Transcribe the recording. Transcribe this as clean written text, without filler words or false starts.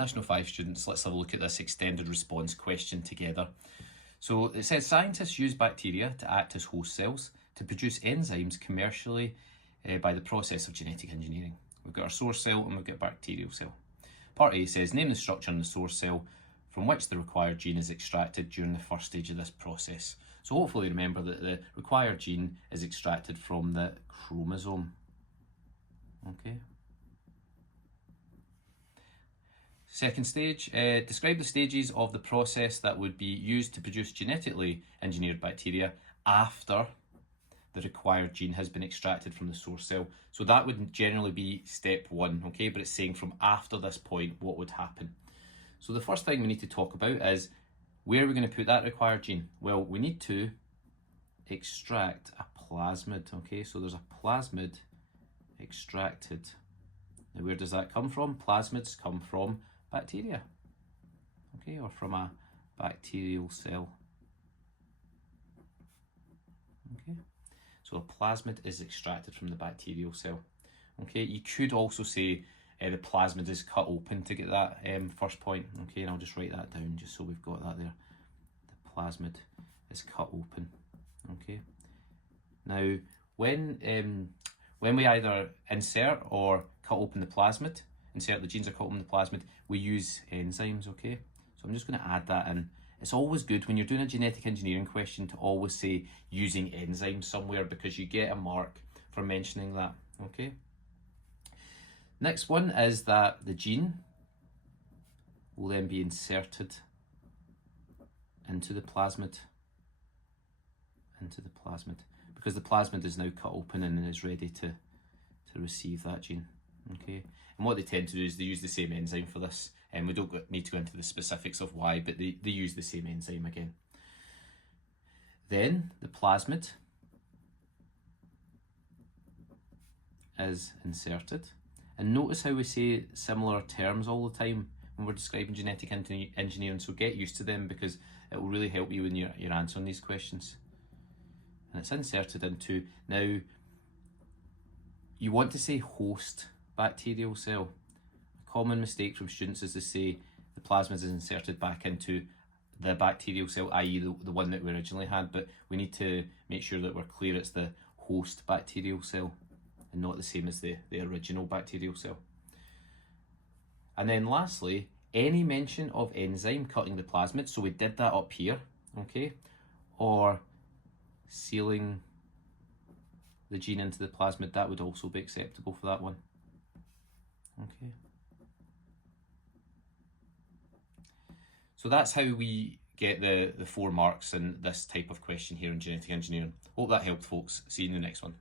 National 5 students, let's have a look at this extended response question together. So it says scientists use bacteria to act as host cells to produce enzymes commercially by the process of genetic engineering. We've got our source cell and we've got a bacterial cell. Part A says name the structure in the source cell from which the required gene is extracted during the first stage of this process. So hopefully remember that the required gene is extracted from the chromosome. Okay. Second stage, describe the stages of the process that would be used to produce genetically engineered bacteria after the required gene has been extracted from the source cell. So that would generally be step one, okay? But it's saying from after this point, what would happen. So the first thing we need to talk about is where are we going to put that required gene? Well, we need to extract a plasmid, okay? So there's a plasmid extracted. Now where does that come from? Plasmids come from bacteria, okay, or from a bacterial cell. Okay, so a plasmid is extracted from the bacterial cell. Okay, you could also say the plasmid is cut open to get that first point. Okay, and I'll just write that down just so we've got that there. The plasmid is cut open. Okay, now when we either insert or cut open the plasmid, insert the genes or cut open the plasmid, we use enzymes, okay? So I'm just going to add that in. It's always good when you're doing a genetic engineering question to always say using enzymes somewhere because you get a mark for mentioning that, okay? Next one is that the gene will then be inserted into the plasmid, because the plasmid is now cut open and is ready to receive that gene, okay? And what they tend to do is they use the same enzyme for this, and we don't need to go into the specifics of why, but they use the same enzyme again. Then the plasmid is inserted, and notice how we say similar terms all the time when we're describing genetic engineering, so get used to them because it will really help you when you're answering these questions. And it's inserted into, now you want to say host bacterial cell. A common mistake from students is to say the plasmid is inserted back into the bacterial cell, i.e. the one that we originally had, but we need to make sure that we're clear it's the host bacterial cell and not the same as the original bacterial cell. And then lastly, any mention of enzyme cutting the plasmid, so we did that up here, okay, or sealing the gene into the plasmid, that would also be acceptable for that one. Okay. So that's how we get the 4 marks in this type of question here in genetic engineering. Hope that helped, folks. See you in the next one.